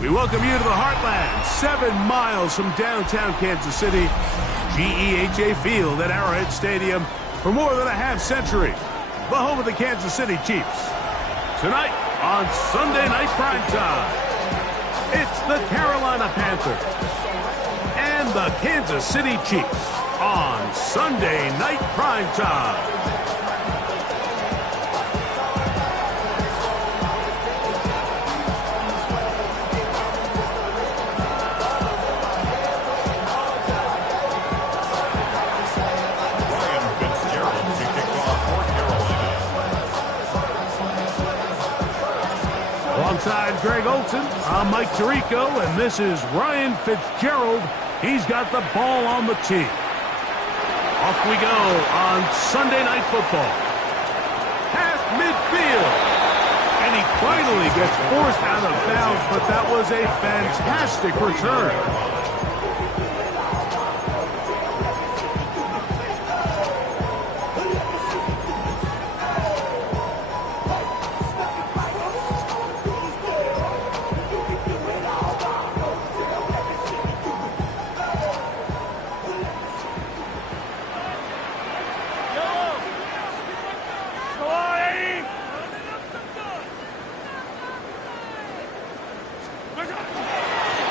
We welcome you to the Heartland, 7 miles from downtown Kansas City, GEHA Field at Arrowhead Stadium for more than a half-century, the home of the Kansas City Chiefs. Tonight on Sunday Night Primetime, it's the Carolina Panthers and the Kansas City Chiefs on Sunday Night Primetime. Alongside Greg Olson, I'm Mike Tirico, and this is Ryan Fitzgerald. He's got the ball on the tee. Off we go on Sunday Night Football. Past midfield. And he finally gets forced out of bounds, but that was a fantastic return.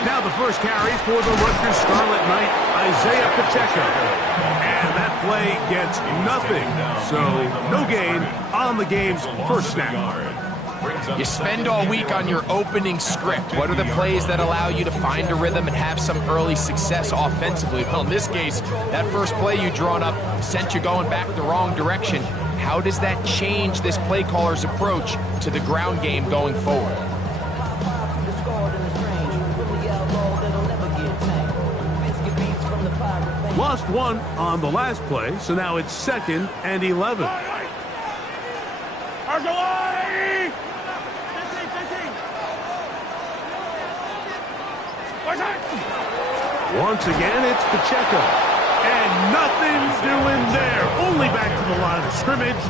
Now the first carry for the Rutgers Scarlet Knight, Isaiah Pacheco. And that play gets nothing. So no gain on the game's first snap. You spend all week on your opening script. What are the plays that allow you to find a rhythm and have some early success offensively? Well, in this case, that first play you drawn up sent you going back the wrong direction. How does that change this play caller's approach to the ground game going forward? Lost one on the last play, so now it's 2nd and 11. Once again, it's Pacheco. And nothing doing there. Only back to the line of scrimmage.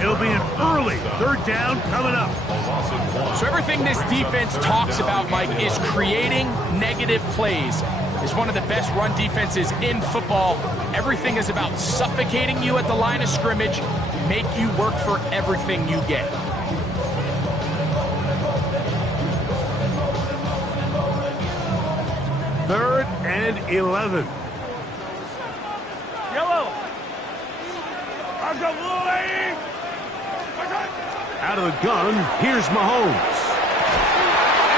It'll be an early 3rd down coming up. So everything this defense talks about, Mike, is creating negative plays. Is one of the best run defenses in football. Everything is about suffocating you at the line of scrimmage, make you work for everything you get. Third and 11. Yellow. Out of the gun, here's Mahomes.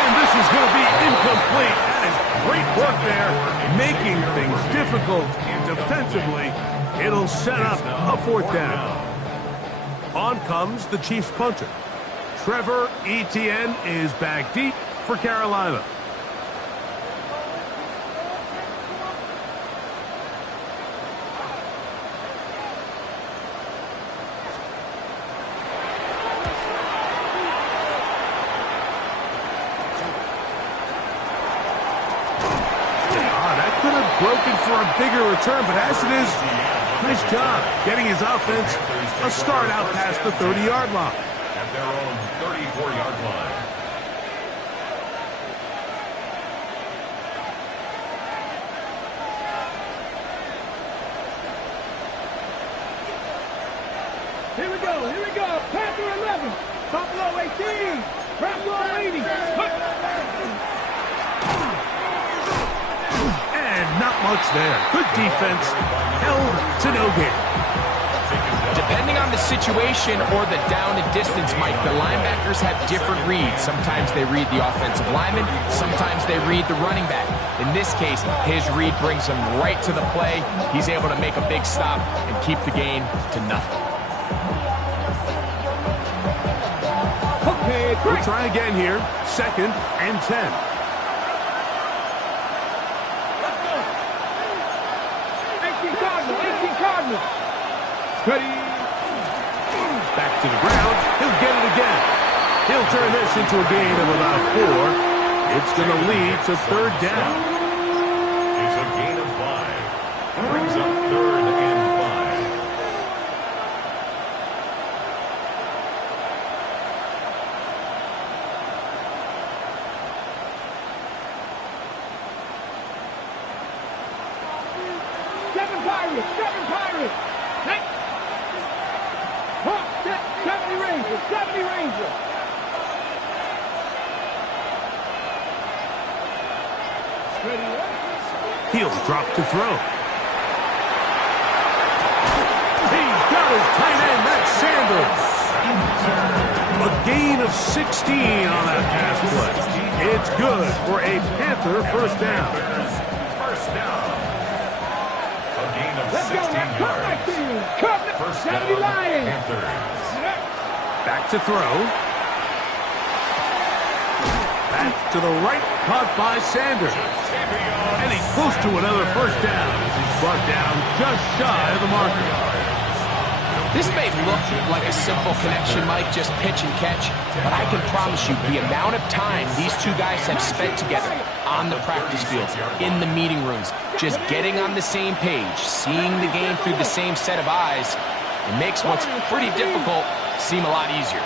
And this is going to be incomplete. That is great work there, making things difficult defensively. It'll set up a 4th down. On comes the Chiefs punter. Trevor Etienne is back deep for Carolina. Broken for a bigger return, but as it is, nice job getting his offense a start out past the 30-yard line. At their own 34-yard line. Here we go. Panther 11, Buffalo 18, Buffalo 80. And not much there. Good defense, held to no gain. Depending on the situation or the down and distance, Mike, the linebackers have different reads. Sometimes they read the offensive lineman, sometimes they read the running back. In this case, his read brings him right to the play. He's able to make a big stop and keep the gain to nothing. Okay, We'll try again here. 2nd and 10. 18 Cardinals. Ready. Back to the ground. He'll get it again. He'll turn this into a gain of about 4. It's going to lead to 3rd down. It's a gain of 5. Brings up 3rd and 5. 11. Next. Hawk, 70 Ranger, 70 Ranger. He'll drop to throw. He's got his tight end, that's Sanders. A gain of 16 on that pass play. It's good for a Panther first down. First down. A gain of Let's 16 go, yards. First down, 70 Lions. Panthers. Back to throw. Back to the right, caught by Sanders. And he's close to another first down as he's brought down just shy of the marker. This may look like a simple connection, Mike, just pitch and catch, but I can promise you the amount of time these two guys have spent together on the practice field, in the meeting rooms, just getting on the same page, seeing the game through the same set of eyes, it makes what's pretty difficult seem a lot easier.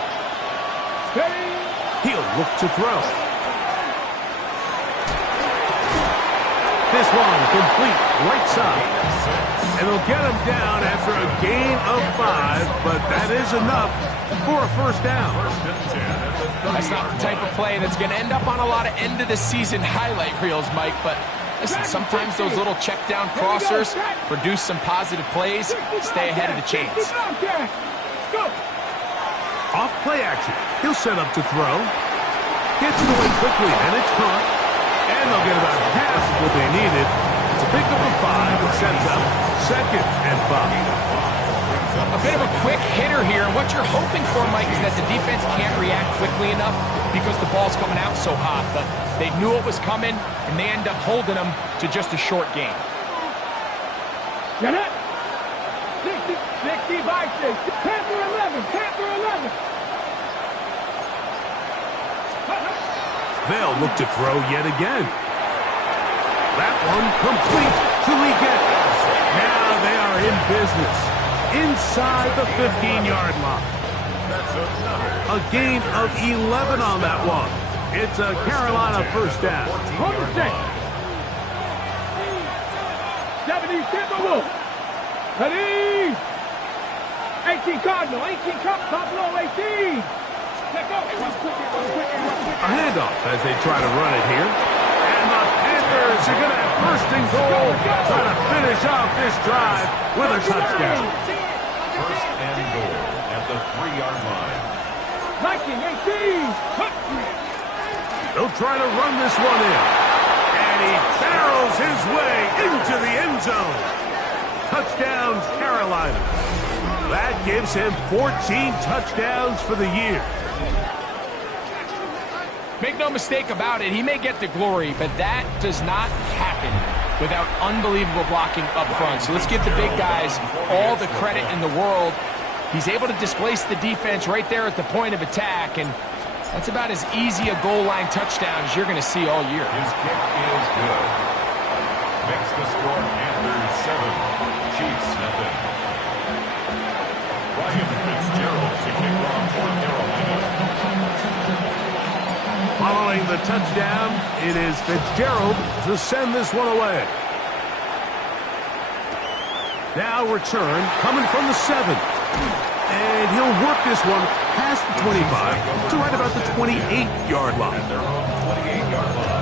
He'll look to throw. This one complete right side. And they'll get him down after a gain of 5, but that is enough for a first down. That's not the type of play that's going to end up on a lot of end-of-the-season highlight reels, Mike, but listen, sometimes those little check-down crossers produce some positive plays. Stay ahead of the chains. Off play action. He'll set up to throw. Gets it away quickly, and it's caught. And they'll get about half of what they needed. It's a pickup of 5 and sets up 2nd and 5. A bit of a quick hitter here. What you're hoping for, Mike, is that the defense can't react quickly enough because the ball's coming out so hot. But they knew it was coming, and they end up holding them to just a short game. Get it. 60 by 6. Panther 11. Panther 11. They'll look to throw yet again. That one complete to Leggett. Now they are in business inside the 15-yard line. A gain of 11 on that one. It's a Carolina first down. 70 Timberwolves. Ready. 18 Cardinal. 18 top low 18. Let's go. A handoff as they try to run it here. And the Panthers are going to have first and goal, trying to finish off this drive with a touchdown. First and goal at the 3-yard line. 19, 18. They'll try to run this one in. And he barrels his way into the end zone. Touchdown, Carolina. That gives him 14 touchdowns for the year. Make no mistake about it, he may get the glory, but that does not happen without unbelievable blocking up front. So let's give the big guys all the credit in the world. He's able to displace the defense right there at the point of attack, and that's about as easy a goal line touchdown as you're going to see all year. His kick is good. Makes the score Panthers 7, Chiefs nothing. Ryan Fitzgerald to kick off for Carolina. Following the touchdown, it is Fitzgerald to send this one away. Now return coming from the 7. And he'll work this one past the 25 to right about the 28-yard line. At their own 28-yard line.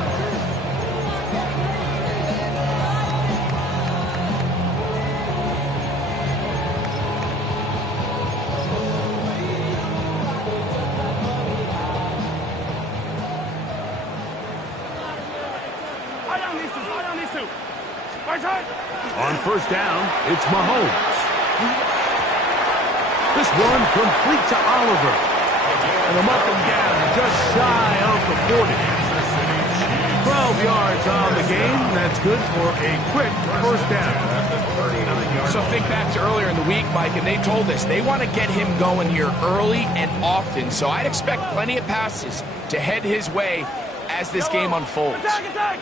On first down, it's Mahomes. This one complete to Oliver. And a up and down just shy of the 40. 12 yards on the game. That's good for a quick first down. So think back to earlier in the week, Mike, and they told us they want to get him going here early and often. So I'd expect plenty of passes to head his way as this game unfolds. Attack.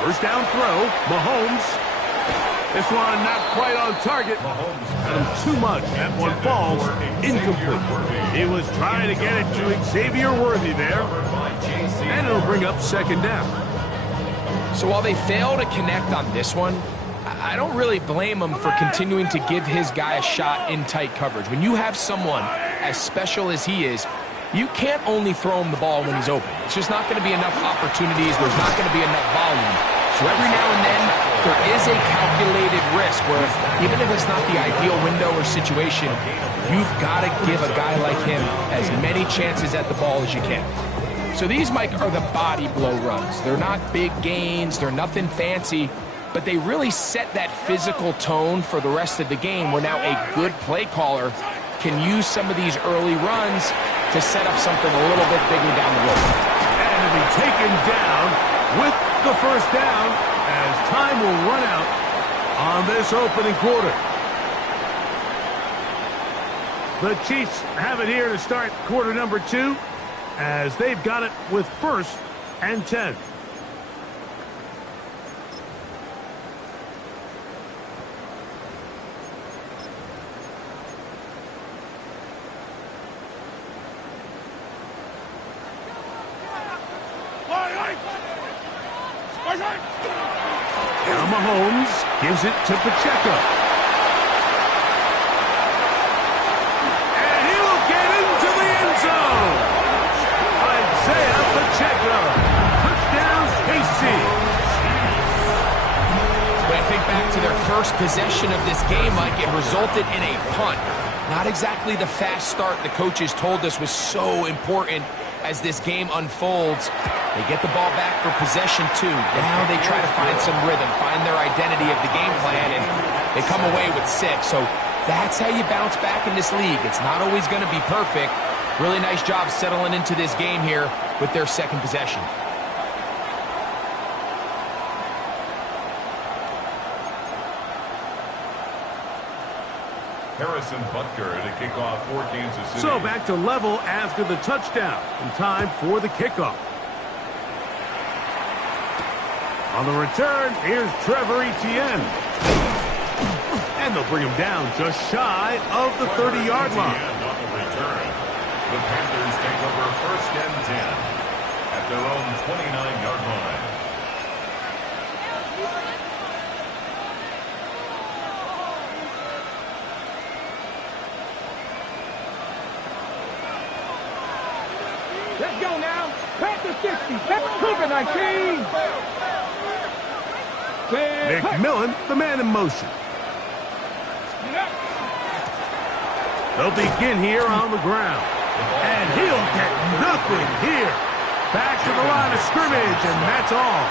First down throw, Mahomes. This one not quite on target. Had him too much. That one falls incomplete. He was trying to get it to Xavier Worthy there. And it'll bring up second down. So while they fail to connect on this one, I don't really blame him for continuing to give his guy a shot in tight coverage. When you have someone as special as he is, you can't only throw him the ball when he's open. It's just not going to be enough opportunities. There's not going to be enough volume. So every now and then, there is a calculated risk where even if it's not the ideal window or situation, you've got to give a guy like him as many chances at the ball as you can. So these, Mike, are the body blow runs. They're not big gains. They're nothing fancy. But they really set that physical tone for the rest of the game where now a good play caller can use some of these early runs to set up something a little bit bigger down the road. And it'll be taken down with the first down as time will run out on this opening quarter. The Chiefs have it here to start quarter number 2 as they've got it with 1st and 10. Now Mahomes gives it to Pacheco. And he'll get into the end zone. Isaiah Pacheco. Touchdown, KC. When I think back to their first possession of this game, Mike, it resulted in a punt. Not exactly the fast start the coaches told us was so important as this game unfolds. They get the ball back for possession 2. Now they try to find some rhythm, find their identity of the game plan, and they come away with 6. So that's how you bounce back in this league. It's not always going to be perfect. Really nice job settling into this game here with their second possession. Harrison Butker to kick off for Kansas City. So back to level after the touchdown. And time for the kickoff. On the return, here's Trevor Etienne. And they'll bring him down just shy of the 30-yard line. On the return, the Panthers take over 1st and 10 at their own 29-yard line. Let's go now. Panther 60. Cougar 19. McMillan, the man in motion. They'll begin here on the ground. And he'll get nothing here. Back to the line of scrimmage, and that's all.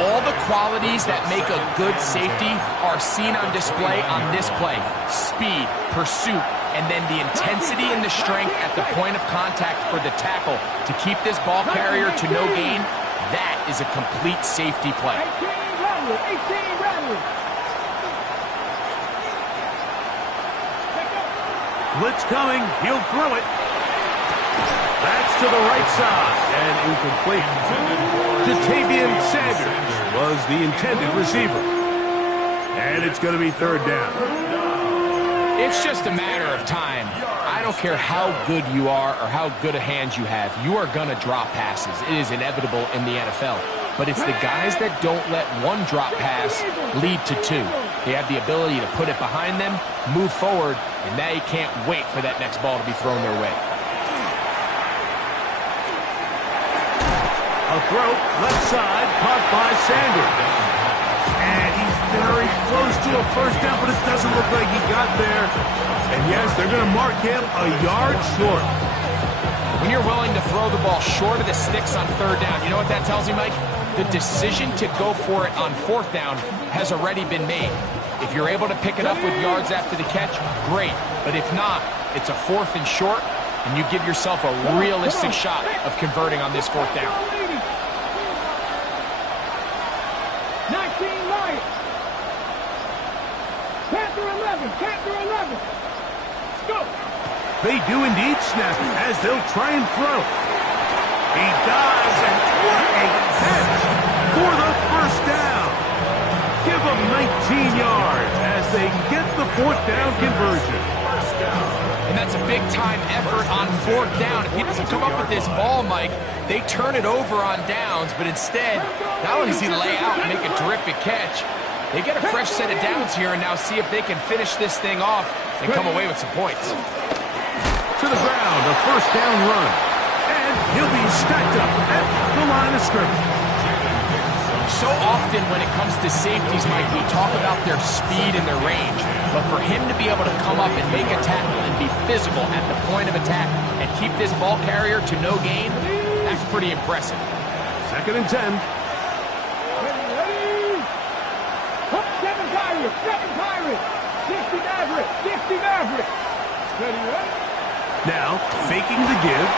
All the qualities that make a good safety are seen on display on this play. Speed, pursuit, and then the intensity and the strength at the point of contact for the tackle to keep this ball carrier to no gain. That is a complete safety play. 18 Rattler. Blitz coming. He'll throw it. That's to the right side and incomplete. Jatavian Sanders was the intended receiver. And it's going to be 3rd down. It's just a matter of time. I don't care how good you are or how good a hand you have. You are going to drop passes. It is inevitable in the NFL. But it's the guys that don't let one drop pass lead to 2. They have the ability to put it behind them, move forward, and they can't wait for that next ball to be thrown their way. A throw, left side, caught by Sanders. And he's very close to a first down, but it doesn't look like he got there. And yes, they're going to mark him a yard short. When you're willing to throw the ball short of the sticks on 3rd down, you know what that tells me, Mike? The decision to go for it on 4th down has already been made. If you're able to pick it up with yards after the catch, great. But if not, it's a 4th and short, and you give yourself a realistic shot of converting on this 4th down. 19 Lions. Panther 11. Let's go. They do indeed snap as they'll try and throw. He dives, and what a catch for the first down. Give them 19 yards as they get the 4th down conversion. And that's a big-time effort on 4th down. If he doesn't come up with this ball, Mike, they turn it over on downs, but instead, not only does he lay out and make a terrific catch, they get a fresh set of downs here and now see if they can finish this thing off and come away with some points. To the ground, a 1st down run. And he'll be stacked up at the line of scrimmage. So often when it comes to safeties, Mike, we talk about their speed and their range. But for him to be able to come up and make a tackle and be physical at the point of attack and keep this ball carrier to no gain, that's pretty impressive. 2nd and 10. Hook, 7 Pirates, 7 Pirates. 60 Maverick, 60 Maverick. Ready, ready? Now, faking the give.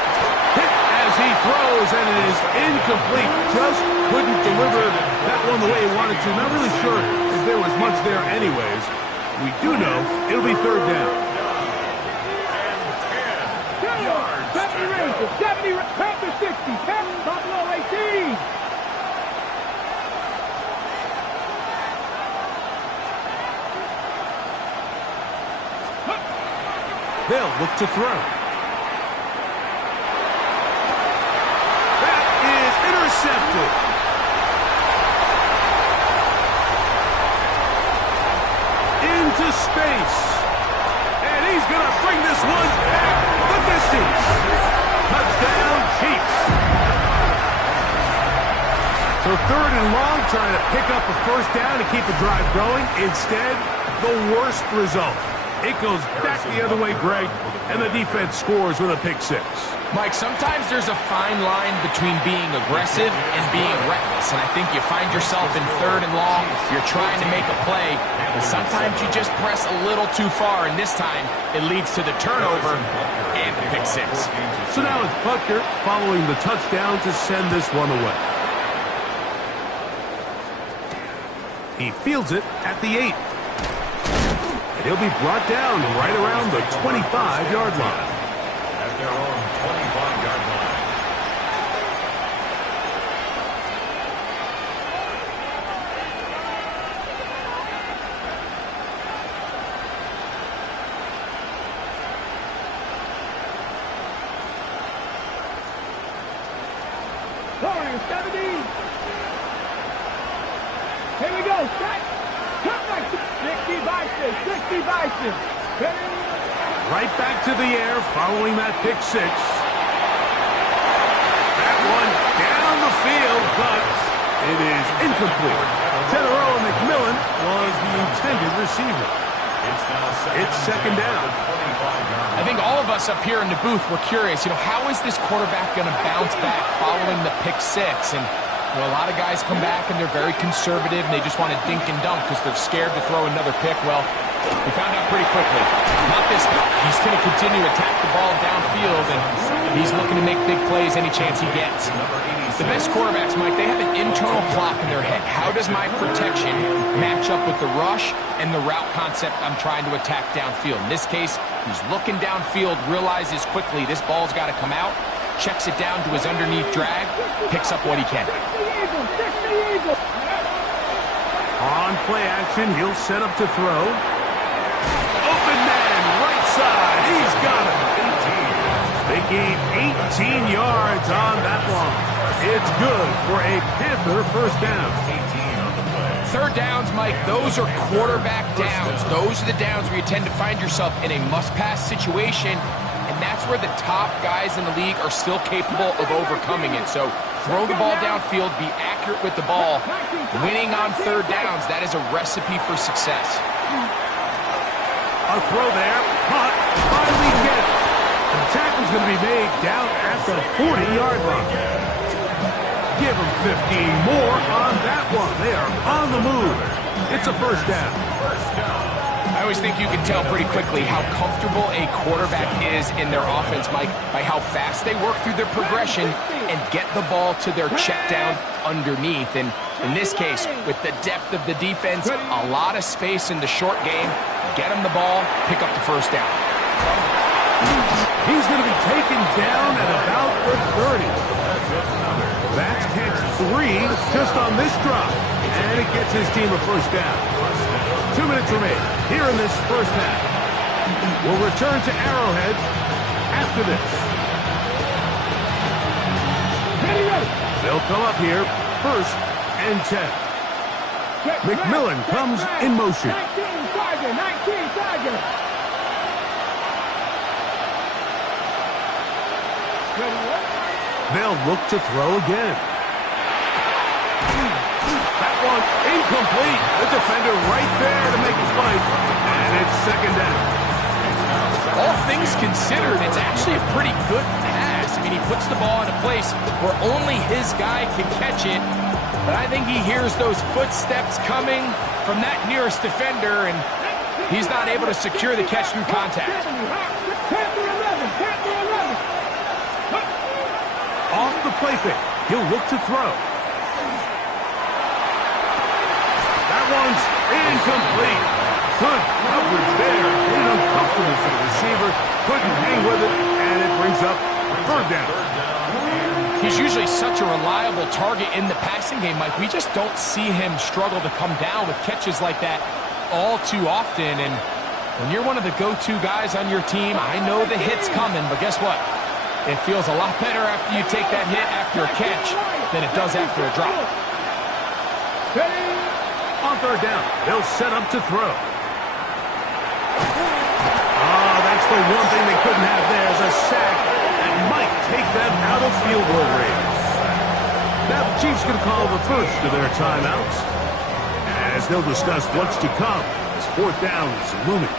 Hit as he throws, and it is incomplete. Just couldn't deliver that one the way he wanted to. Not really sure if there was much there anyways. We do know it'll be 3rd down. 70 Rangers, 70 Panther 60, 10 Buffalo 18. They'll look to throw. That is intercepted. Into space. And he's going to bring this one back the distance. Touchdown, Chiefs. So 3rd and long, trying to pick up a 1st down to keep the drive going. Instead, the worst result. It goes back the other way, Greg, and the defense scores with a pick 6. Mike, sometimes there's a fine line between being aggressive and being reckless, and I think you find yourself in 3rd and long, you're trying to make a play, but sometimes you just press a little too far, and this time it leads to the turnover and the pick 6. So now it's Butker following the touchdown to send this one away. He fields it at the 8. He'll be brought down right around the 25-yard line. At their own 25-yard line. Sorry, 70. Here we go, set. Cut back to 60 Bison, 60 Bison. Right back to the air following that pick 6. That one down the field, but it is incomplete. Teteroa McMillan was the intended receiver. It's 2nd down. I think all of us up here in the booth were curious, how is this quarterback going to bounce back following the pick 6? And a lot of guys come back and they're very conservative and they just want to dink and dunk because they're scared to throw another pick. Well, we found out pretty quickly. Not this guy. He's going to continue to attack the ball downfield and he's looking to make big plays any chance he gets. The best quarterbacks, Mike, they have an internal clock in their head. How does my protection match up with the rush and the route concept I'm trying to attack downfield? In this case, he's looking downfield, realizes quickly this ball's got to come out, checks it down to his underneath drag, picks up what he can. On play action, he'll set up to throw. Open man, right side, he's got it. They gain 18 yards on that one. It's good for a Panther 1st down. 3rd downs, Mike, those are quarterback downs. Those are the downs where you tend to find yourself in a must-pass situation, and that's where the top guys in the league are still capable of overcoming it. So throw the ball downfield, be accurate with the ball. Winning on 3rd downs, that is a recipe for success. A throw there, but finally get it. The tackle's going to be made down at the 40-yard line. Give them 15 more on that one. They are on the move. It's a 1st down. I always think you can tell pretty quickly how comfortable a quarterback is in their offense, Mike, by how fast they work through their progression and get the ball to their check down underneath. And in this case, with the depth of the defense, a lot of space in the short game, get them the ball, pick up the 1st down. He's going to be taken down at about the 30. That's catch 3 just on this drive. And it gets his team a 1st down. 2 minutes remaining here in this 1st half. will return to Arrowhead after this. They'll come up here, 1st and 10. McMillan comes in motion. 19 Tiger. They'll look to throw again. That one incomplete. The defender right there to make the fight. And it's 2nd down. All things considered, it's actually a pretty good pass. I mean, he puts the ball in a place where only his guy can catch it. But I think he hears those footsteps coming from that nearest defender, and he's not able to secure the catch through contact. Off the play fake. He'll look to throw. That one's incomplete. Good coverage there. Made it uncomfortable for the receiver. Couldn't hang with it, and it brings up 3rd down. He's usually such a reliable target in the passing game, Mike. We just don't see him struggle to come down with catches like that all too often. And when you're one of the go-to guys on your team, I know the hit's coming, but guess what? It feels a lot better after you take that hit after a catch than it does after a drop. On 3rd down, they'll set up to throw. That's the one thing they couldn't have there is a sack that might take them out of field goal range. Now the Chiefs going to call the first of their timeouts, as they'll discuss what's to come as 4th down is looming.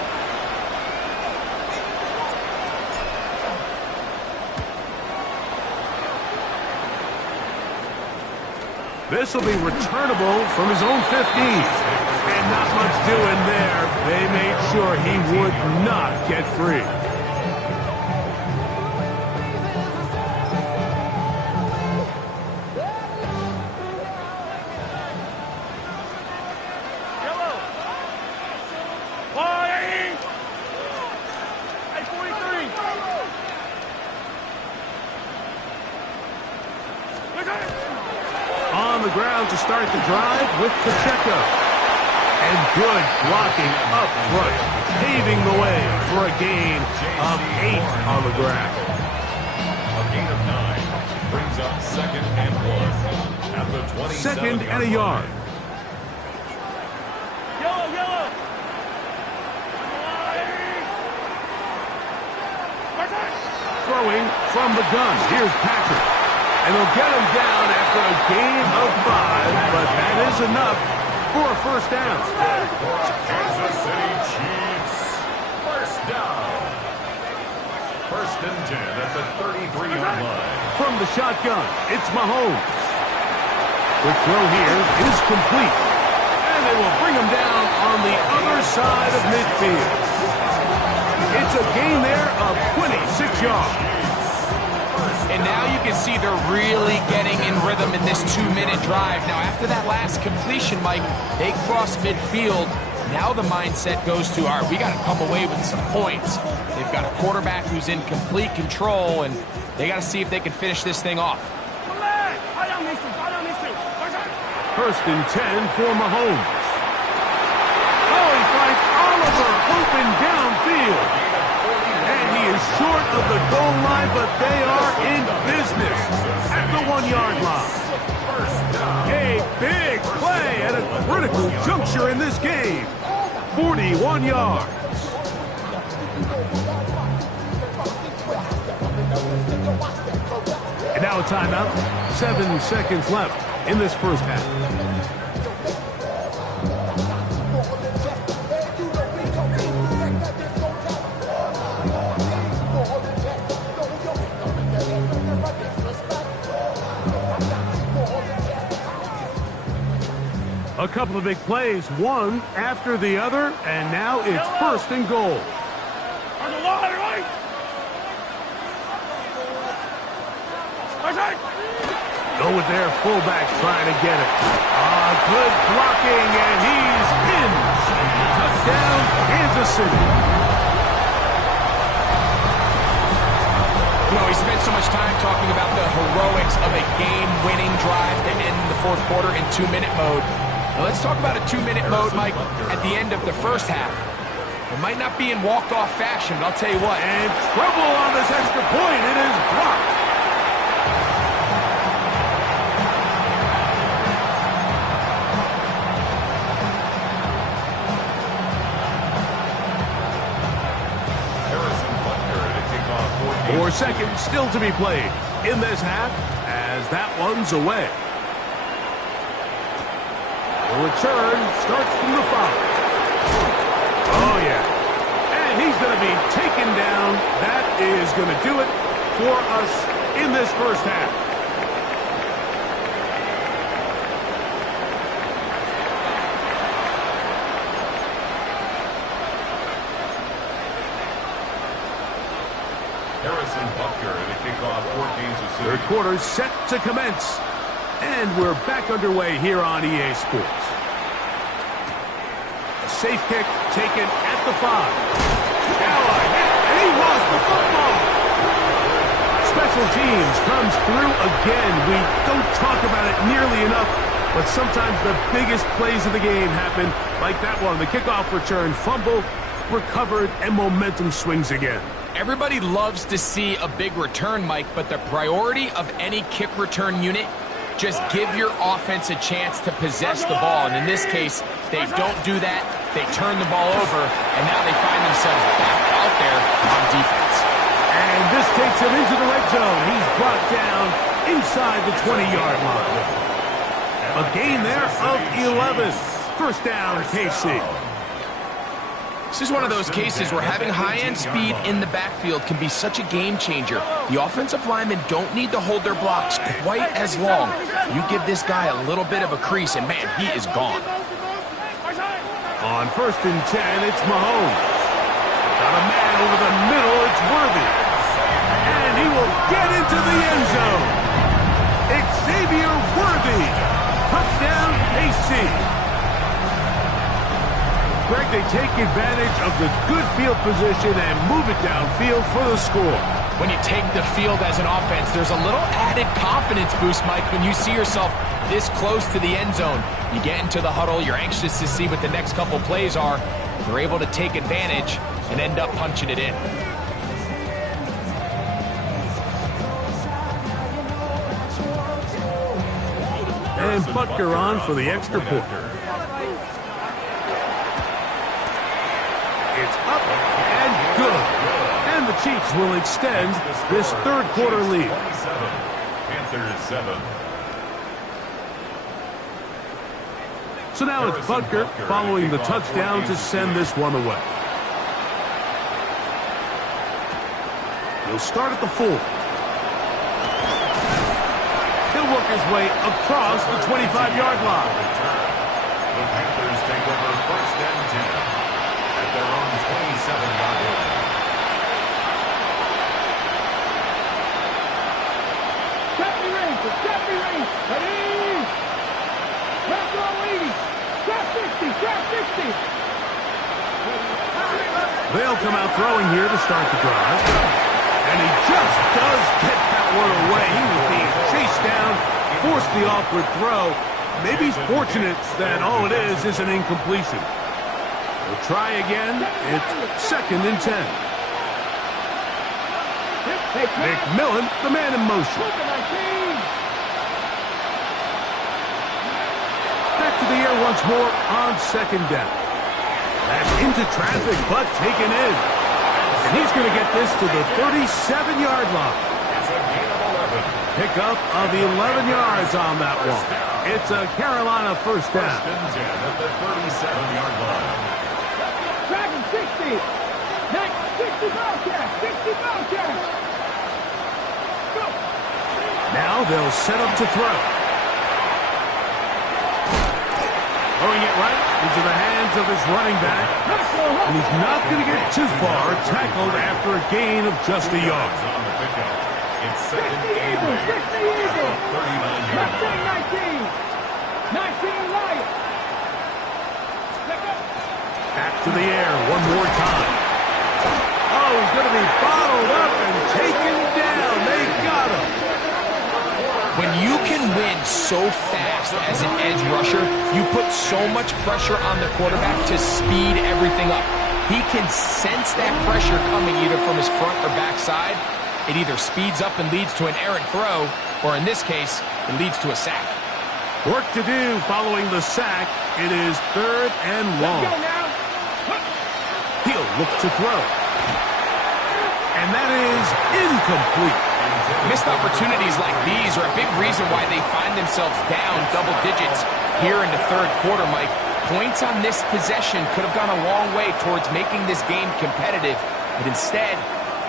This will be returnable from his own 15. And not much doing there. They made sure he would not get free. On the ground to start the drive with Pacheco. And good blocking up front, paving the way for a gain of 8 on the ground. A gain of 9 brings up 2nd and 1 at the 27. 2nd and a yard. Yellow. Throwing from the gun. Here's Patrick. And they'll get him down after a gain of 5, but that is enough for a 1st down. Kansas City Chiefs. 1st down. 1st and 10 at the 33-yard line. From the shotgun, it's Mahomes. The throw here is complete. And they will bring him down on the other side of midfield. It's a gain there of 26 yards. And now you can see they're really getting in rhythm in this 2-minute drive. Now, after that last completion, Mike, they cross midfield. Now the mindset goes to, all right, we got to come away with some points. They've got a quarterback who's in complete control, and they got to see if they can finish this thing off. 1st and 10 for Mahomes. Oh, he finds Oliver open downfield. And he is short of the goal line, but they are in business at the 1-yard line. A big play at a critical juncture in this game. 41 yards. And now a timeout. 7 seconds left in this 1st half. A couple of big plays, one after the other, and now it's 1st and goal. Go with their fullback trying to get it. Good blocking, and he's in. Touchdown, Kansas City. You know, we spent so much time talking about the heroics of a game-winning drive to end the 4th quarter in 2-minute mode. Now let's talk about a 2-minute mode, Mike, at the end of the 1st half. It might not be in walk-off fashion, but I'll tell you what. And trouble on this extra point. It is blocked. Harrison Butker to kick off 4 seconds still to be played in this half as that one's away. The return starts from the 5. Oh, yeah. And he's going to be taken down. That is going to do it for us in this first half. Harrison Butker to kick off for Kansas City. Third quarter set to commence. And we're back underway here on EA Sports. A safe kick taken at the 5. Now a hit, and he lost the football. Special teams comes through again. We don't talk about it nearly enough, but sometimes the biggest plays of the game happen like that one. The kickoff return, fumble, recovered, and momentum swings again. Everybody loves to see a big return, Mike, but the priority of any kick return unit, just give your offense a chance to possess the ball. And in this case, they don't do that. They turn the ball over, and now they find themselves back out there on defense. And this takes him into the red zone. He's brought down inside the 20-yard line. A gain there of 11. First down, KC. This is one of those cases where having high-end speed in the backfield can be such a game changer. The offensive linemen don't need to hold their blocks quite as long. You give this guy a little bit of a crease, and man, he is gone. On 1st and 10, it's Mahomes. Got a man over the middle, it's Worthy. And he will get into the end zone. Xavier Worthy. Touchdown, KC. Greg, they take advantage of the good field position and move it downfield for the score. When you take the field as an offense, there's a little added confidence boost, Mike, when you see yourself this close to the end zone. You get into the huddle, you're anxious to see what the next couple plays are. You're able to take advantage and end up punching it in. And Butker on for the extra point. It's up and good. And the Chiefs will extend this third quarter lead. Panthers 7. So now it's Butker following the touchdown to send this one away. He'll start at the 4. He'll work his way across the 25-yard line. The Panthers take over 1st and 10 at their own 27-yard line. Ready? Let's go, ladies. Trap 60, trap 60. They'll come out throwing here to start the drive. And he just does get that one away. He was being chased down, forced the awkward throw. Maybe he's fortunate that all it is an incompletion. We'll try again. It's 2nd and 10. McMillan, the man in motion. Back to the air once more on 2nd down. That's into traffic, but taken in. And he's going to get this to the 37-yard line. It's a gain of 11. Pickup of 11 yards on that one. It's a Carolina first down. 1st and 10 at the 37-yard line. Dragon 60. Next, 60 Bobcat, 60 Bobcat. Go. Now they'll set up to throw. Throwing it right into the hands of his running back. And he's not going to get too far, tackled after a gain of just a yard. On the pickup. It's 2nd 60 and Eagles, 60 Eagles. 39-yard line. 19 Lions. Back to the air one more time. Oh, he's going to be bottled up and taken down. They got him. When you can win so fast as an edge rusher, you put so much pressure on the quarterback to speed everything up. he can sense that pressure coming either from his front or backside. It either speeds up and leads to an errant throw, or in this case, it leads to a sack. Work to do following the sack. It is 3rd and long. Let's go now. He'll look to throw. And that is incomplete. Missed opportunities like these are a big reason why they find themselves down double digits here in the 3rd quarter, Mike. Points on this possession could have gone a long way towards making this game competitive, but instead,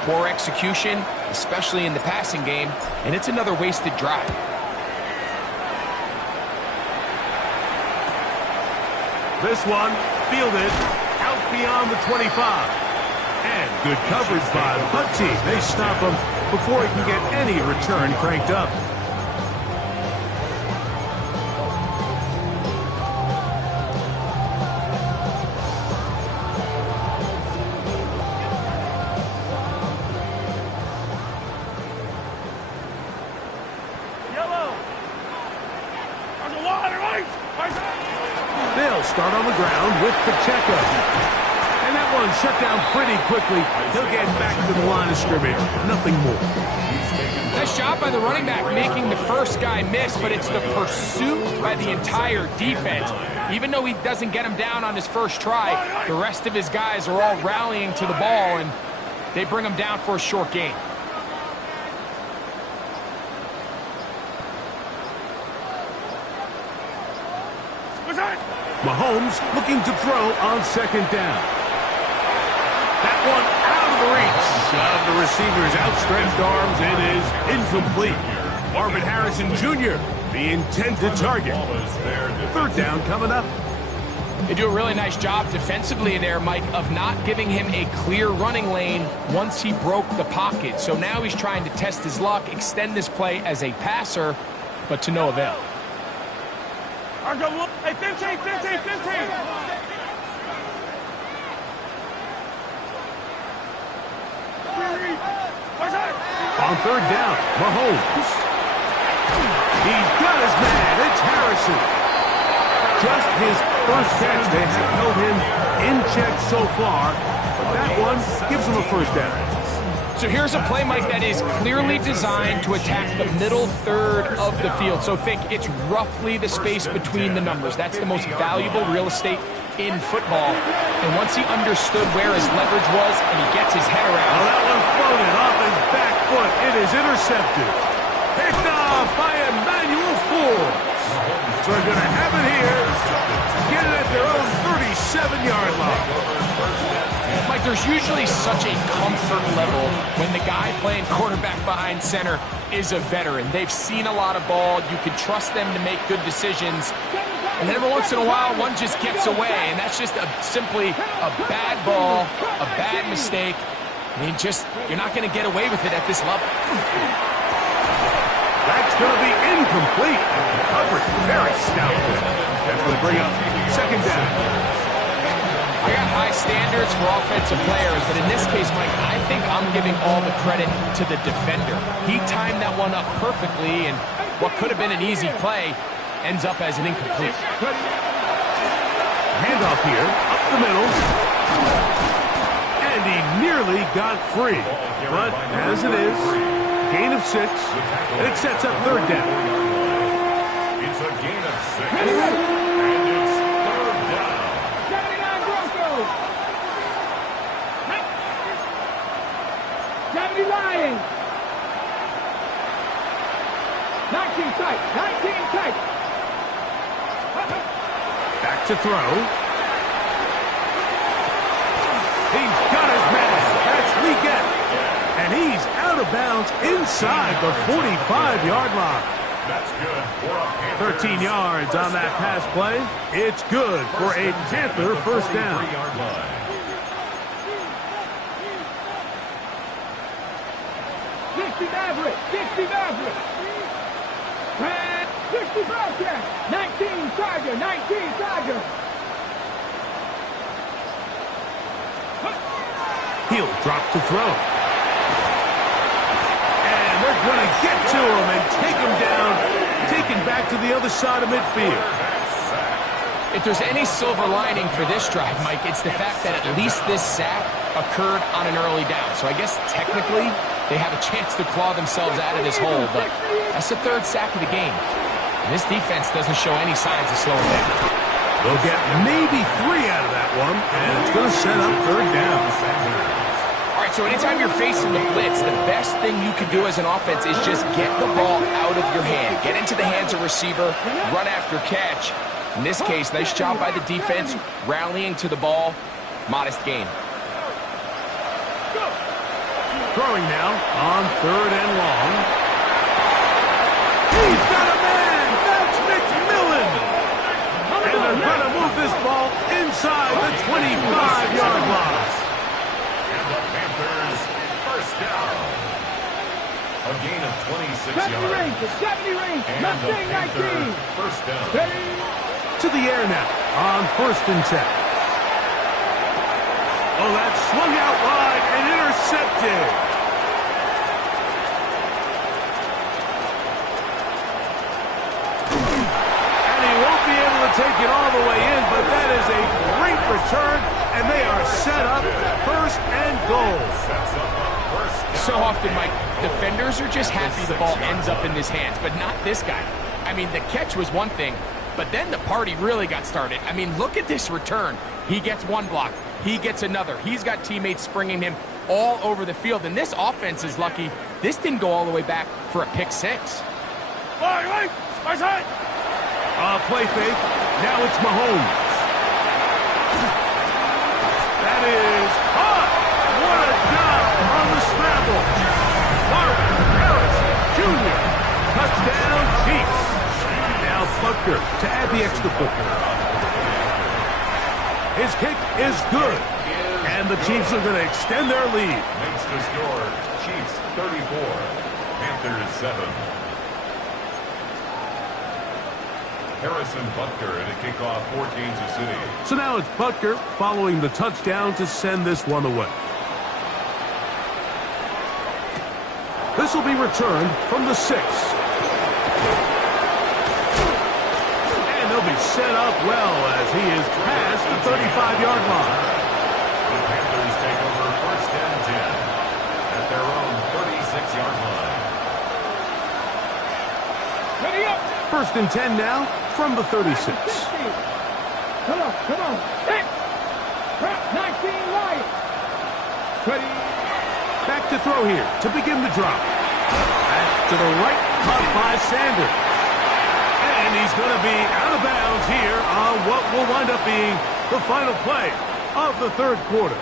poor execution, especially in the passing game, and it's another wasted drive. This one fielded out beyond the 25. And good coverage by the punt team. They stop him before he can get any return cranked up. They'll start on the ground with Pacheco. And that one shut down pretty quickly. He'll get back to the line of scrimmage. Nothing more. Nice job by the running back making the first guy miss, but it's the pursuit by the entire defense. Even though he doesn't get him down on his first try, the rest of his guys are all rallying to the ball, and they bring him down for a short gain. Mahomes looking to throw on 2nd down. That one out of the reach of the receiver's outstretched arms. It is incomplete. Marvin Harrison Jr., the intended target. 3rd down coming up. They do a really nice job defensively in there, Mike, of not giving him a clear running lane once he broke the pocket. So now he's trying to test his luck, extend this play as a passer, but to no avail. Hey, 15. On 3rd down, Mahomes. He's got his man. It's Harrison. Just his first catch. They have held him in check so far, but that one gives him a 1st down. So here's a play, Mike, that is clearly designed to attack the middle 3rd of the field. So think it's roughly the space between the numbers. That's the most valuable real estate in football. And once he understood where his leverage was and he gets his head around. Oh, that one floated off his back foot. It is intercepted. Picked off by Emmanuel Forbes. So they're going to have it here. Get it at their own 37-yard line. Mike, there's usually such a comfort level when the guy playing quarterback behind center is a veteran. They've seen a lot of ball. You can trust them to make good decisions. And every once in a while, one just gets away, and that's just simply a bad ball, a bad mistake. I mean, you're not going to get away with it at this level. That's going to be incomplete. Coverage very stout. That's going to bring up 2nd down. I got high standards for offensive players, but in this case, Mike, I think I'm giving all the credit to the defender. He timed that one up perfectly, and what could have been an easy play ends up as an incomplete. Handoff here, up the middle. And he nearly got free. But as it is, gain of 6, and it sets up 3rd down. It's a gain of 6, and it's 3rd down. 70 Lions. 19 tight. Back to throw. He's got his man. That's Legette. And he's out of bounds inside the 45-yard line. That's good for a Panther. 13 yards on that pass play. It's good for a Panther 1st down. 43-yard line. 60 Maverick. 60 Maverick. 60 Broadcast. 19 Tiger. 19 Tiger. He'll drop to throw. And they're going to get to him and take him down, taken back to the other side of midfield. If there's any silver lining for this drive, Mike, it's the fact that at least this sack occurred on an early down. So I guess technically they have a chance to claw themselves out of this hole, but that's the third sack of the game. And this defense doesn't show any signs of slowing down. They'll get maybe 3 out of that one, and it's going to set up third down. All right, so anytime you're facing the blitz, the best thing you can do as an offense is just get the ball out of your hand. Get into the hands of receiver, run after catch. In this case, nice job by the defense, rallying to the ball. Modest gain. Throwing now on third and long. He's got a man! That's McMillan! And they're going to move this ball inside the 25-yard line. And the Panthers first down. A gain of 26 yards. 70 range, And the Mustang 19. Panthers first down. To the air now on first and 10. Oh, that's swung out wide and intercepted. And he won't be able to take it all the way in, but that is a great return, and they are set up first and goal. So often, Mike, defenders are just happy the ball ends up in his hands, but not this guy. I mean, the catch was one thing, but then the party really got started. I mean, look at this return. He gets one block. He gets another. He's got teammates springing him all over the field. And this offense is lucky. This didn't go all the way back for a pick six. Play fake. Now it's Mahomes. That is hot. What a job on the scramble. Marvin Harrison Jr. Touchdown Chiefs. Now Butker to add the extra point. His kick is good. And the Chiefs are going to extend their lead. Makes the score Chiefs 34, Panthers 7. Harrison Butker in a kickoff for Kansas City. So now it's Butker following the touchdown to send this one away. This will be returned from the 6. And they'll be set up well as he is past the 35-yard line. The Panthers take over first and 10 at their own 36-yard line. Ready up. First and 10 now from the 36. Come on. Hit. 19 right. Ready. Back to throw here to begin the drop. Back to the right, caught by Sanders. And he's going to be out of bounds here on what will wind up being the final play of the third quarter.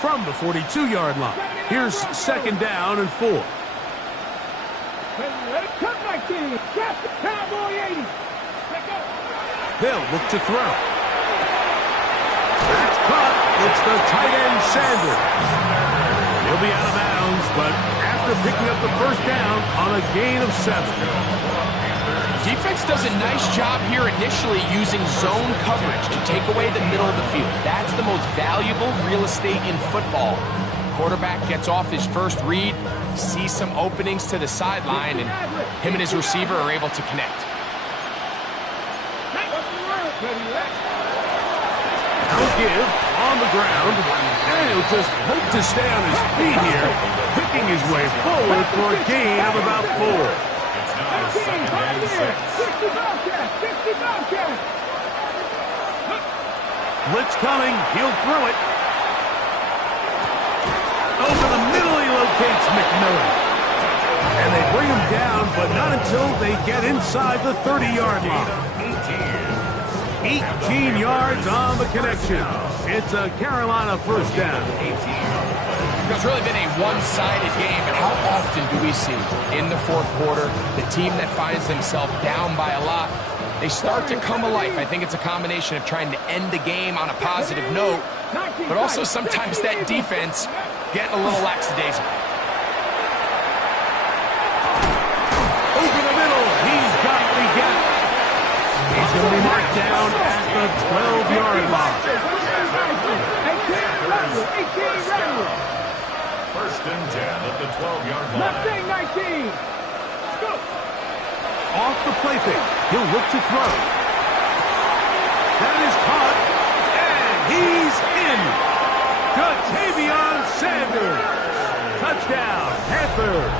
From the 42-yard line, here's second down and 4. Cut 19. Got the Cowboy 80. They'll look to throw. That's caught. It's the tight end, Sanders. He'll be out of bounds, but after picking up the first down on a gain of 7. Defense does a nice job here initially using zone coverage to take away the middle of the field. That's the most valuable real estate in football. Quarterback gets off his first read, sees some openings to the sideline, and him and his receiver are able to connect. Now give on the ground, and he'll just hope to stay on his feet here, picking his way forward for a gain of about 4. It's now second and 6. 60 Bobcats. Blitz coming. He'll throw it. Over the middle, he locates McMillan. And they bring him down, but not until they get inside the 30-yard line. 18 yards on the connection. It's a Carolina first down. It's really been a one-sided game, and how often do we see in the fourth quarter the team that finds themselves down by a lot, they start to come alive. I think it's a combination of trying to end the game on a positive note, but also sometimes that defense getting a little lackadaisical. Over the middle, he's got the gap. He's going to be marked down at the 12-yard line. Randall, 18, Randall. First and 10 at the 12-yard line. Mustang 19. Go. Off the play fake. He'll look to throw. That is caught. And he's in. Ja'Tavion Sanders. Touchdown, Panthers.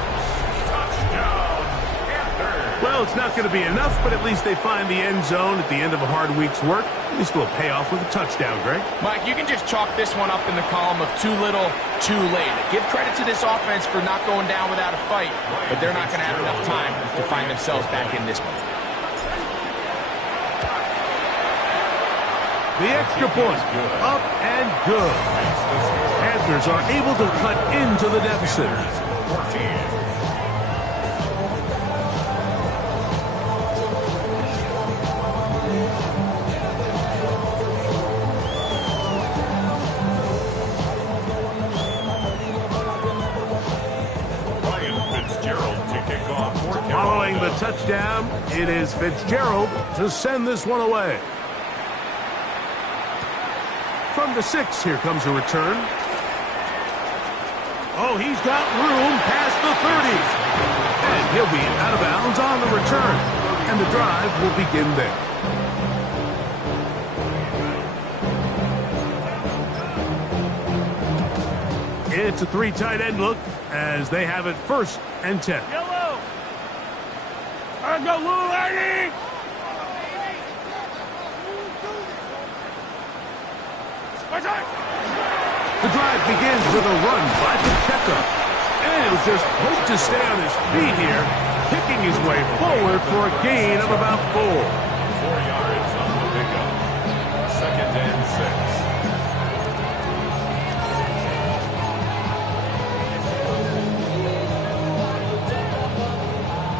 Touchdown, Panthers. Well, it's not going to be enough, but at least they find the end zone at the end of a hard week's work. At least it'll pay off with a touchdown, Greg. Mike, you can just chalk this one up in the column of too little, too late. Give credit to this offense for not going down without a fight, but they're not going to have enough time to find themselves back in this one. The extra point, up and good. Panthers are able to cut into the deficit. 14. Following the touchdown, it is Fitzgerald to send this one away. From the 6, here comes a return. Oh, he's got room past the 30. And he'll be out of bounds on the return. And the drive will begin there. It's a 3 tight end look as they have it first and 10. Yellow. I go, Lou Lady. The drive begins with a run by Pacheco. And he'll just hope to stay on his feet here, picking his way forward for a gain of about 4. 4 yards on the pickup. Second and 6.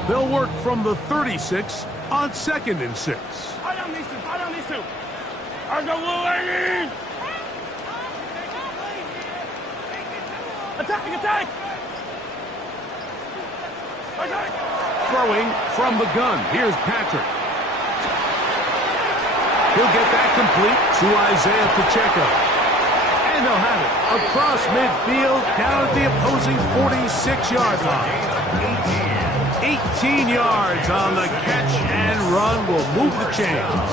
They'll work from the 36 on 2nd and 6. I don't need to. I go, Lou Lady. Attack! Throwing from the gun. Here's Patrick. He'll get that complete to Isaiah Pacheco. And they'll have it across midfield down at the opposing 46-yard line. 18 yards on the catch and run will move the chains.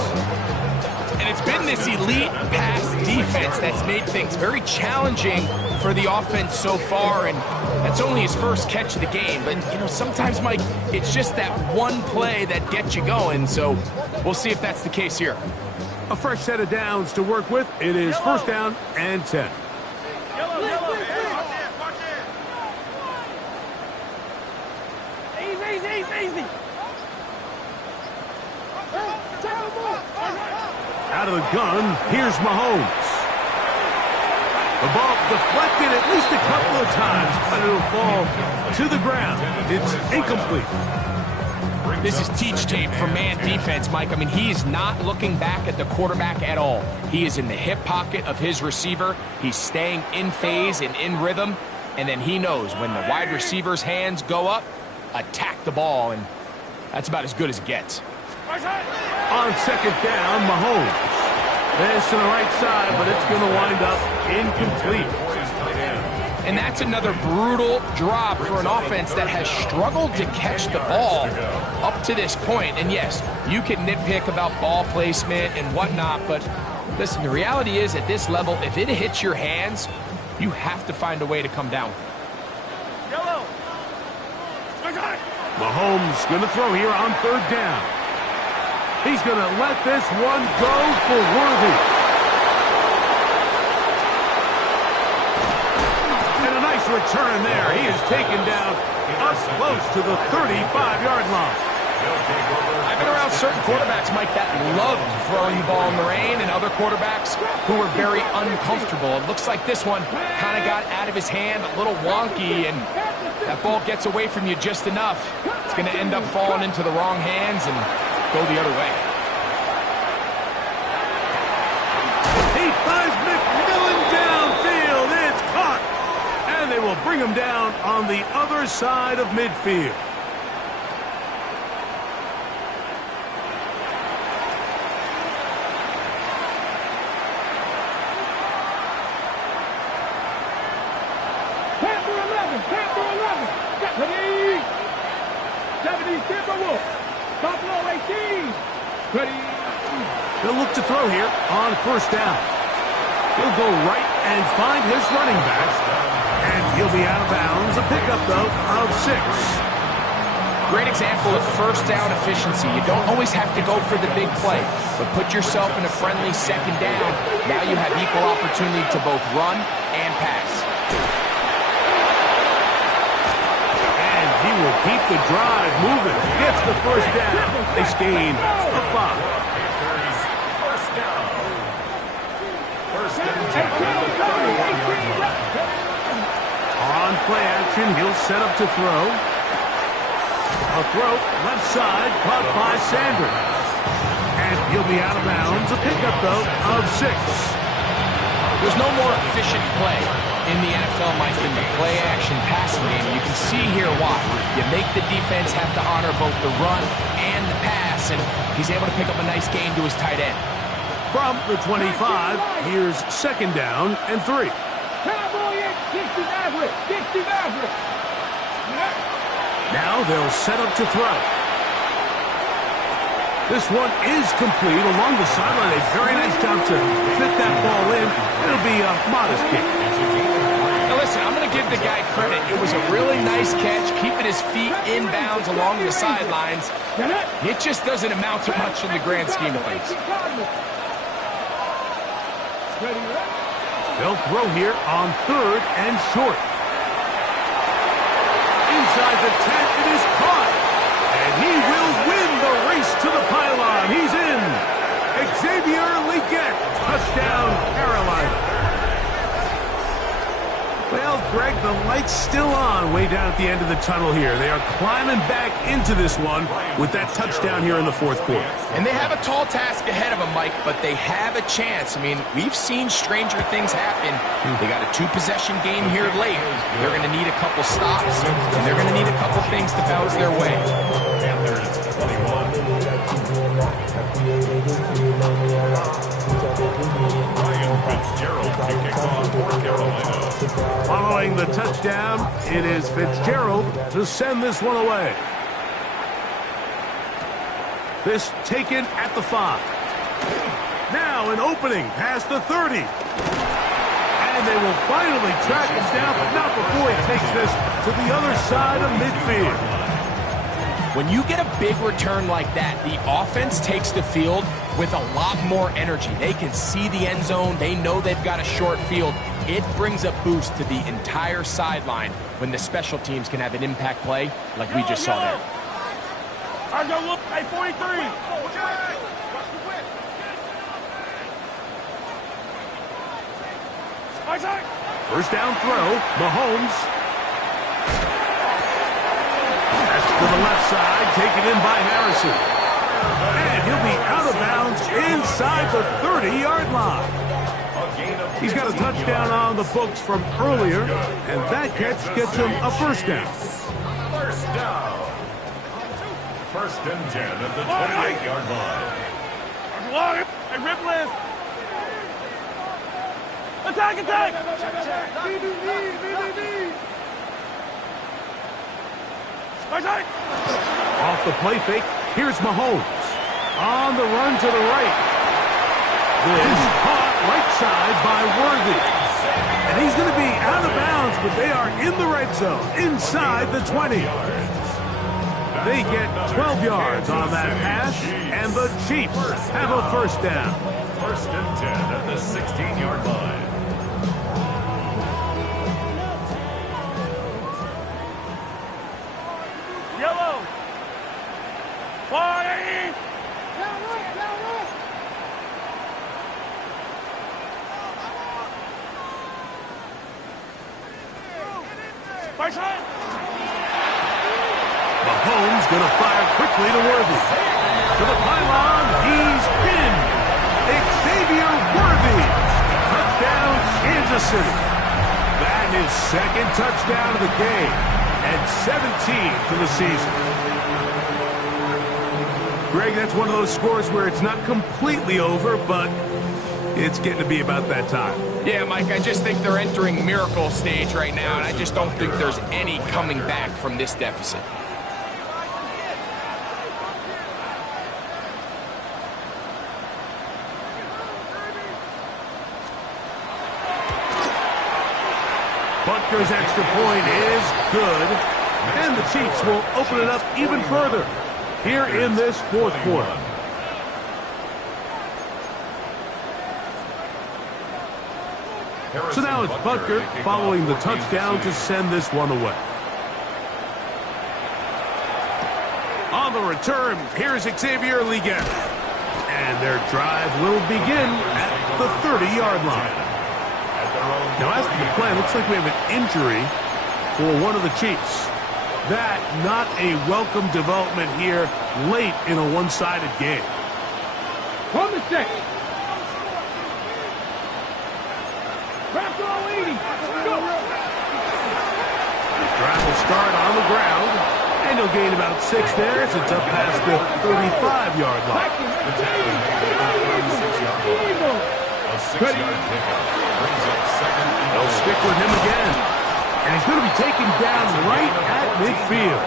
And it's been this elite pass defense that's made things very challenging for the offense so far, and that's only his first catch of the game. But, you know, sometimes, Mike, it's just that one play that gets you going, so we'll see if that's the case here. A fresh set of downs to work with. It is first down and 10. Yellow. Easy. Out of the gun, here's Mahomes. The ball deflected at least a couple of times, but it'll fall to the ground. It's incomplete. This is teach tape for man defense, Mike. I mean, he is not looking back at the quarterback at all. He is in the hip pocket of his receiver. He's staying in phase and in rhythm, and then he knows when the wide receiver's hands go up, attack the ball, and that's about as good as it gets. On second down, Mahomes. This to the right side, but it's going to wind up incomplete. And that's another brutal drop for an offense that has struggled to catch the ball up to this point. And yes, you can nitpick about ball placement and whatnot, but listen, the reality is at this level, if it hits your hands, you have to find a way to come down with it. Yellow. Mahomes going to throw here on third down. He's going to let this one go for Worthy. And a nice return there. He is taken down up close to the 35-yard line. I've been around certain quarterbacks, Mike, that loved throwing the ball in the rain, and other quarterbacks who were very uncomfortable. It looks like this one kind of got out of his hand, a little wonky, and that ball gets away from you just enough. It's going to end up falling into the wrong hands and go the other way. He finds McMillan downfield. It's caught. And they will bring him down on the other side of midfield. Teddy Timberwolf. Buffalo 18. Ready. They'll look to throw here on first down. He'll go right and find his running back. And he'll be out of bounds. A pickup, though, of 6. Great example of first down efficiency. You don't always have to go for the big play, but put yourself in a friendly second down. Now you have equal opportunity to both run and pass. And he will keep the drive moving. Gets the first down. They gain a 5. On play action, he'll set up to throw. A throw, left side, caught by Sanders. And he'll be out of bounds. A pickup, though, of 6. There's no more efficient play in the NFL, Mike, than the play-action passing game. You can see here why. You make the defense have to honor both the run and the pass, and he's able to pick up a nice gain to his tight end. From the 25, here's second down and 3. Cowboy in 60 Maverick. 60 Maverick. Now they'll set up to throw. This one is complete along the sideline. A very nice job to fit that ball in. It'll be a modest kick. Now listen, I'm going to give the guy credit. It was a really nice catch, keeping his feet in bounds along the sidelines. It just doesn't amount to much in the grand scheme of things. They'll throw here on third and short. Inside the 10, it is caught. And he will win the race to the pylon. He's in. Xavier Legette. Touchdown, Carolina. Well, Greg, the light's still on way down at the end of the tunnel here. They are climbing back into this one with that touchdown here in the fourth quarter. And they have a tall task ahead of them, Mike, but they have a chance. I mean, we've seen stranger things happen. They got a 2-possession game here late. They're going to need a couple stops, and they're going to need a couple things to bounce their way. Panthers 21. Ryan Fitzgerald to kick off for Carolina. Following the touchdown, it is Fitzgerald to send this one away. This taken at the 5. Now an opening past the 30. And they will finally track him down, but not before he takes this to the other side of midfield. When you get a big return like that, the offense takes the field with a lot more energy. They can see the end zone. They know they've got a short field. It brings a boost to the entire sideline when the special teams can have an impact play like we just saw there. I go look at 43. First down throw, Mahomes. That's to the left side, taken in by Harrison. And he'll be out of bounds inside the 30-yard line. He's got a touchdown on the books from earlier, and that catch gets him a first down. First down. First and 10 at the 28-yard line. Hey, Ripley. Attack, attack. Off the play fake, here's Mahomes. On the run to the right. This caught right side by Worthy. And he's going to be out of bounds, but they are in the red zone, inside the 20. They get 12 yards on that pass, and the Chiefs have a first down. First and 10 at the 16-yard line. Yellow. Fire. Mahomes going to fire quickly to Worthy. To the pylon, he's in. Xavier Worthy. Touchdown, Kansas City. That is second touchdown of the game. And 17 for the season. Greg, that's one of those scores where it's not completely over, but it's getting to be about that time. Yeah, Mike, I just think they're entering miracle stage right now, and I just don't think there's any coming back from this deficit. Packers' extra point is good, and the Chiefs will open it up even further here in this fourth quarter. So now it's Butker following the touchdown to send this one away. On the return, here's Xavier Legette. And their drive will begin at the 30-yard line. Now, as to the play, it looks like we have an injury for one of the Chiefs. That, not a welcome development here late in a one-sided game. From the set. Wrap all 80. Go. The drive will start on the ground, and he'll gain about 6 there as it's up past the 35-yard line. A 6-yard pickup brings up second. They'll stick with him again, and he's going to be taken down right at midfield.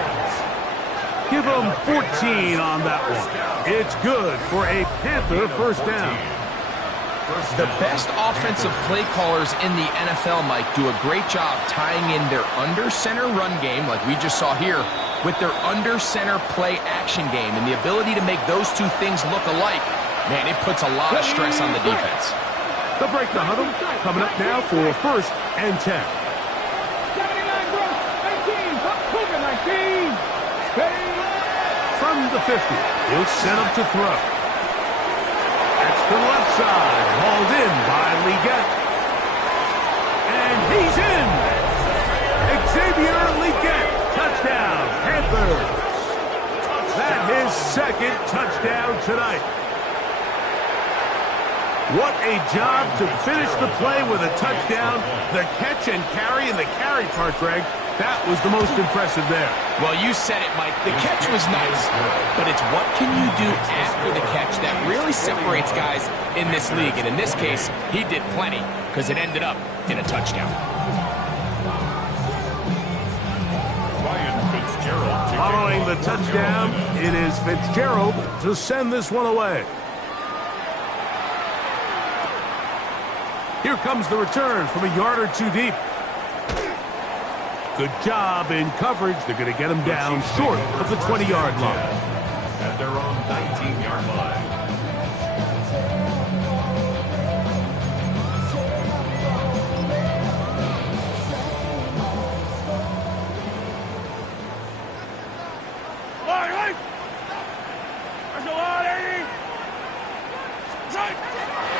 Give him 14 on that one. It's good for a Panther first down. The best offensive play callers in the NFL, Mike, do a great job tying in their under-center run game, like we just saw here, with their under-center play action game. And the ability to make those two things look alike, man, it puts a lot of stress on the defense. They'll break the huddle. Coming up now for first and 10. 79 gross. 19. Cougar 19. From the 50, he'll set up to throw. That's to the left side, hauled in by Legette. And he's in! Xavier Legette, touchdown, Panthers. That's his second touchdown tonight. What a job to finish the play with a touchdown. The catch and carry, and the carry part, Greg, that was the most impressive there. Well, you said it, Mike. The catch was nice, but it's what can you do after the catch that really separates guys in this league. And in this case, he did plenty because it ended up in a touchdown. Ryan Fitzgerald. Following the touchdown, it is Fitzgerald to send this one away. Here comes the return from a yard or two deep. Good job in coverage. They're going to get him down short of the 20-yard line. At their own 19-yard line.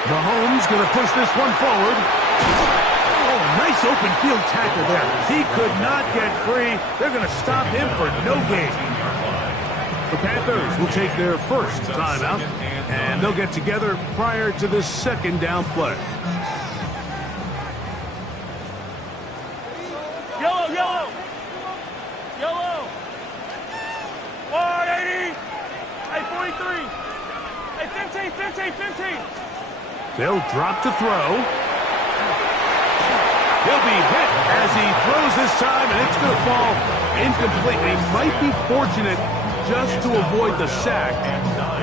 Mahomes going to push this one forward. Oh, nice open field tackle there. He could not get free. They're going to stop him for no gain. The Panthers will take their first timeout, and they'll get together prior to this second down play. Yellow, yellow. Yellow. 180. Hey, 43. Hey, 15. They'll drop to throw. He'll be hit as he throws this time, and it's going to fall incomplete. He might be fortunate just to avoid the sack,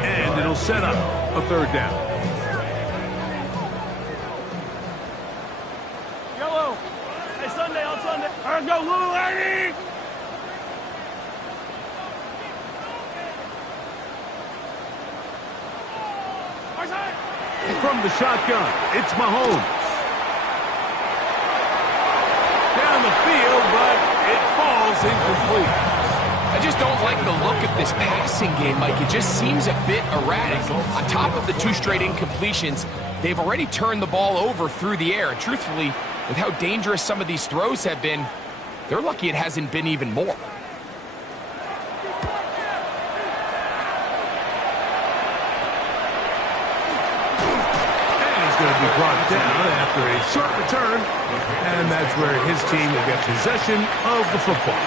and it'll set up a third down. Yellow. Hey, Sunday on Sunday. All right, go, little lady. From the shotgun, it's Mahomes. Down the field, but it falls incomplete. I just don't like the look of this passing game, Mike. It just seems a bit erratic. On top of the 2 straight incompletions, they've already turned the ball over through the air. And truthfully, with how dangerous some of these throws have been, they're lucky it hasn't been even more. Going to be brought down after a short return, and that's where his team will get possession of the football.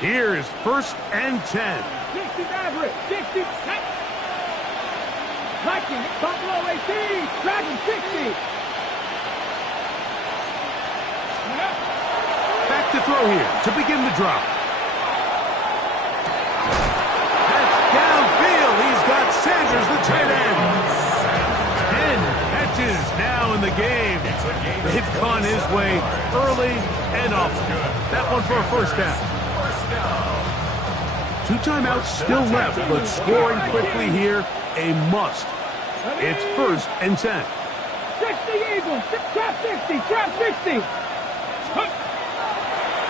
Here is first and 10. 60 Maverick. 60. Viking. Buffalo 18. Dragon 60. Back to throw here to begin the drop. Sanders, the tight end. 10 catches now in the game. They've gone his way early and often. That one for a first down. 2 timeouts still left, but scoring quickly here, a must. It's 1st and 10. 60 Eagles, trap 60, trap 60.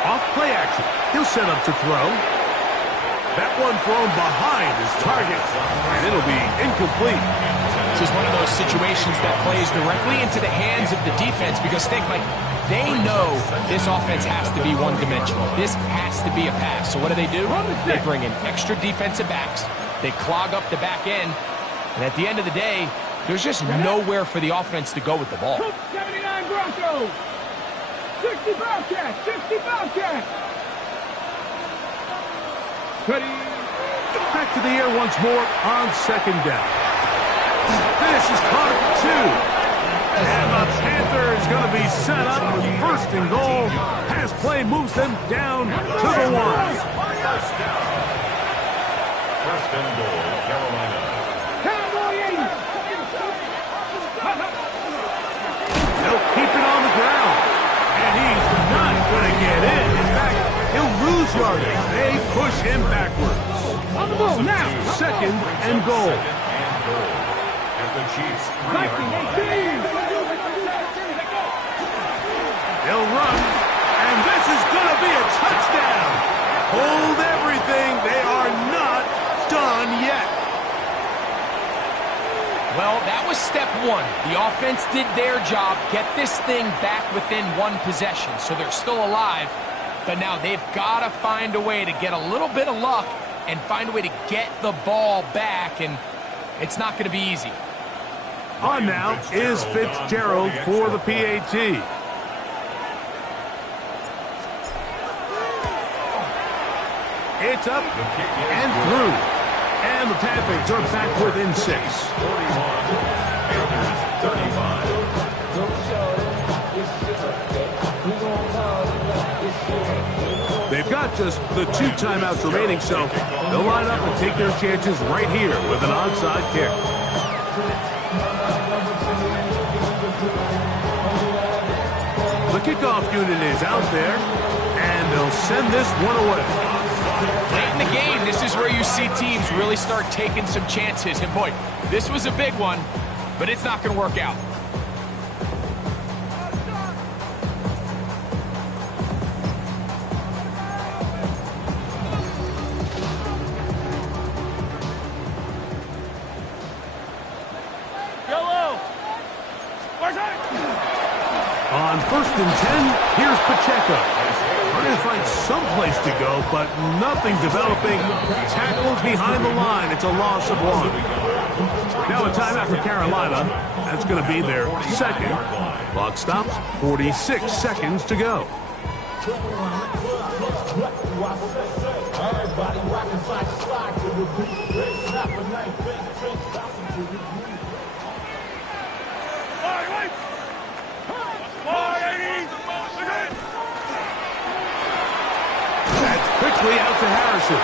Off play action. He'll set up to throw. That one thrown behind his target, and it'll be incomplete. This is one of those situations that plays directly into the hands of the defense because think, like, they know this offense has to be one-dimensional. This has to be a pass. So what do? They bring in extra defensive backs. They clog up the back end. And at the end of the day, there's just nowhere for the offense to go with the ball. 79 Broncos. 60 Bobcats, 60 Bobcats. Back to the air once more on 2nd down. This is caught at 2. And the Panthers going to be set up with 1st and goal. Pass play moves them down to the 1. 1st and goal, Carolina. Cowboy 80. They'll keep it on the ground. And he's not going to get in. In fact, he'll lose yardage. They push him backwards. On the move now. 2nd and goal. At the Chiefs' 19-18. They'll run, and this is going to be a touchdown. Hold everything. They are not done yet. Well, that was step 1. The offense did their job, get this thing back within 1 possession, so they're still alive. But now they've got to find a way to get a little bit of luck and find a way to get the ball back, and it's not going to be easy. On now is Fitzgerald for the PAT. It's up and through. And the Panthers are back within 6. 41. Panthers 35. They've got just the 2 timeouts remaining, so they'll line up and take their chances right here with an onside kick. The kickoff unit is out there, and they'll send this one away. Late in the game, this is where you see teams really start taking some chances. And boy, this was a big one, but it's not going to work out. On 1st and 10, here's Pacheco. Trying to find some place to go, but nothing developing. Tackled behind the line. It's a loss of 1. Now a timeout for Carolina. That's going to be their 2nd. Clock stops. 46 seconds to go. Quickly out to Harrison.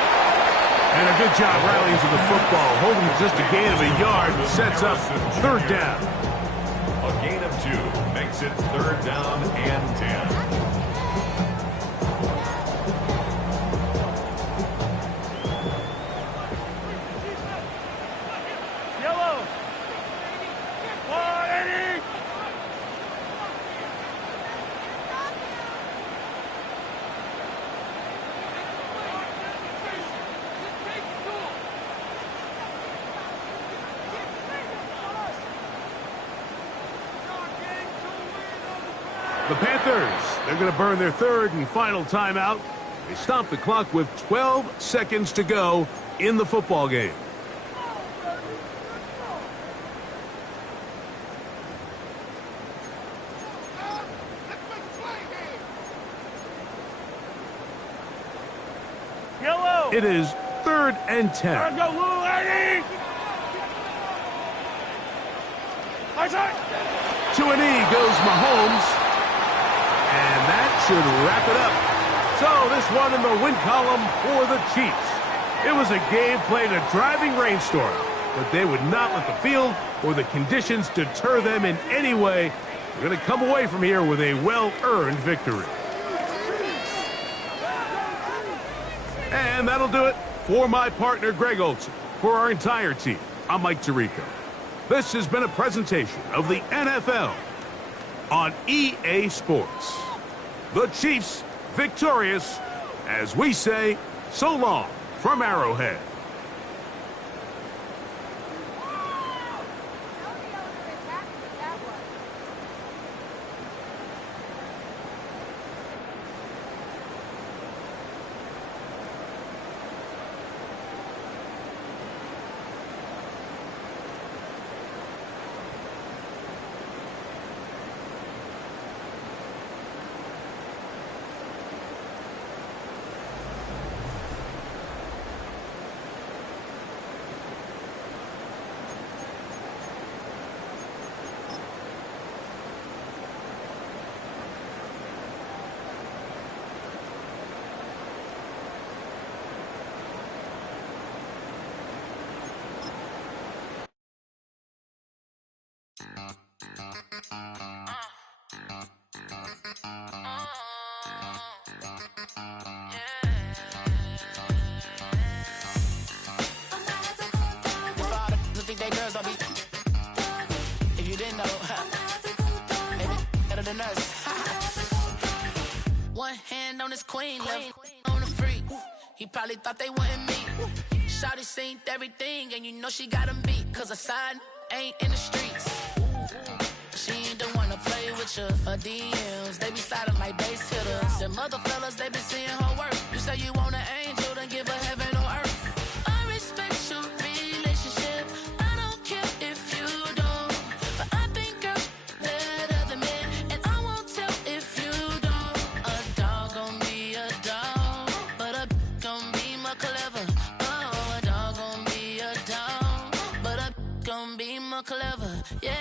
And a good job rallying to the football. Holding just a gain of a yard. Sets up 3rd down. A gain of 2 makes it 3rd down and 10. The Panthers, they're going to burn their 3rd and final timeout. They stop the clock with 12 seconds to go in the football game. It is 3rd and 10. To a knee goes Mahomes. And that should wrap it up. So this one in the win column for the Chiefs. It was a game played in a driving rainstorm. but they would not let the field or the conditions deter them in any way. They're going to come away from here with a well-earned victory. And that'll do it for my partner, Greg Olson. For our entire team, I'm Mike Tirico. This has been a presentation of the NFL on EA Sports. The Chiefs victorious, as we say, so long from Arrowhead. If you didn't know, maybe better than us. One hand on his queen, left on the freak. He probably thought they wanted me. Shawty seen everything, and you know she got him beat. Cause her side ain't in the streets. She ain't the one to play with you. Her DMs, they be sliding like base hitters. Them other fellas, they be seeing her work. You say you want an angel, then give her heaven on earth. I respect your relationship. I don't care if you don't. But I think you're better than me. And I won't tell if you don't. A dog gon' be a dog. But a gon' be more clever. Oh, a dog gon' be a dog. But a gon' be more clever. Yeah.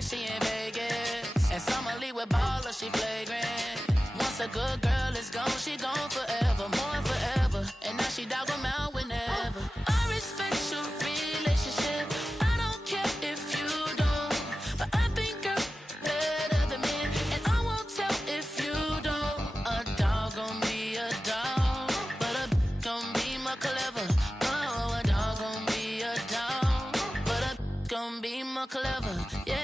She in Vegas, and Summer Lee with baller, she flagrant. Once a good girl is gone, she gone forever, more forever. And now she dog 'em out whenever. I respect your relationship. I don't care if you don't, but I think you're better than me, and I won't tell if you don't. A dog gon' be a dog, but a gon' be more clever. Oh, a dog gon' be a dog, but a gon' be more clever. Yeah.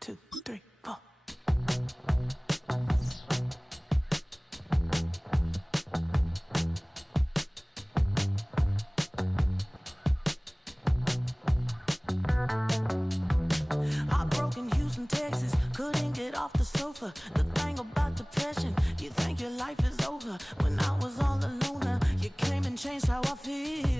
Two, three, four. Heartbroken Houston, Texas, couldn't get off the sofa. The thing about depression, you think your life is over. When I was all alone, you came and changed how I feel.